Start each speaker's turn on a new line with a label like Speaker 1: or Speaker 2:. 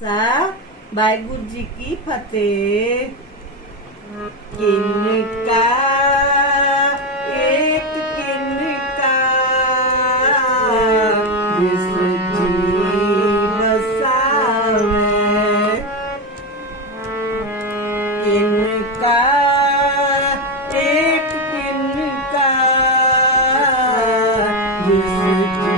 Speaker 1: ਖਾਲਸਾ ਵਾਹਿਗੁਰੂ ਜੀ ਕੀ ਫਤਿਹ ਕਿਨ ਕਾ ਏਕ ਕਿਨ ਕਾ Thank you.